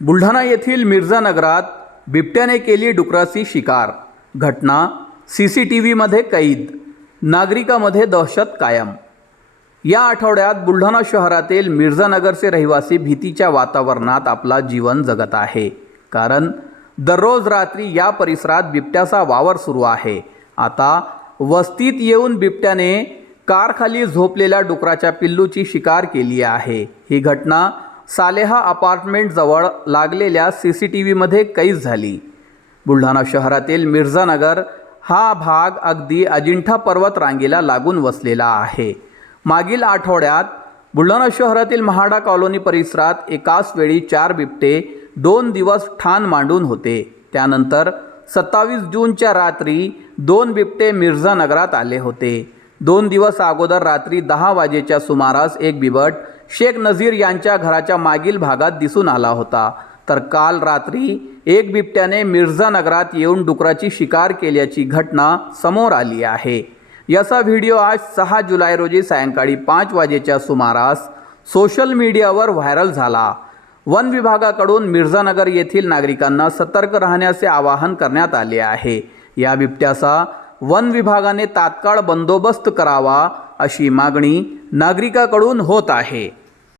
बुलढाणा येथील मिर्झानगरात बिबट्याने केली डुकराची शिकार. घटना सी सी टी व्हीमध्ये कैद. नागरिकामध्ये दहशत कायम. या आठवड्यात बुलढाणा शहरातील मिर्झानगरचे रहिवासी भीतीच्या वातावरणात आपला जीवन जगत आहे. कारण दररोज रात्री या परिसरात बिबट्याचा वावर सुरू आहे. आता वस्तीत येऊन बिबट्याने कारखाली झोपलेल्या डुकराच्या पिल्लूची शिकार केली आहे. ही घटना सालेहा अपार्टमेंटजवळ लागलेल्या सी सी टी व्हीमध्ये कैद झाली. बुलढाणा शहरातील मिर्झानगर हा भाग अगदी अजिंठा पर्वत रांगेला लागून वसलेला आहे. मागील आठवड्यात बुलढाणा शहरातील महाडा कॉलनी परिसरात एकाच वेळी चार बिबटे दोन दिवस ठाण मांडून होते. त्यानंतर सत्तावीस जूनच्या रात्री दोन बिबटे मिर्झानगरात आले होते. दोन दिवस अगोदर रात्री दहा वाजेच्या सुमारास एक बिबट शेख नझीर यांच्या घराच्या मागील भागात दिसून आला होता. तर काल रात्री एक बिबट्याने मिर्झानगरात येऊन डुकराची शिकार केल्याची घटना समोर आली आहे. याचा व्हिडिओ आज सहा जुलै रोजी सायंकाळी पाच वाजेच्या सुमारास सोशल मीडियावर व्हायरल झाला. वन विभागाकडून मिर्झानगर येथील नागरिकांना सतर्क राहण्याचे आवाहन करण्यात आले आहे. या बिबट्याचा वन विभागाने तात्काळ बंदोबस्त करावा अशी मागणी नागरिकाकडून होत आहे.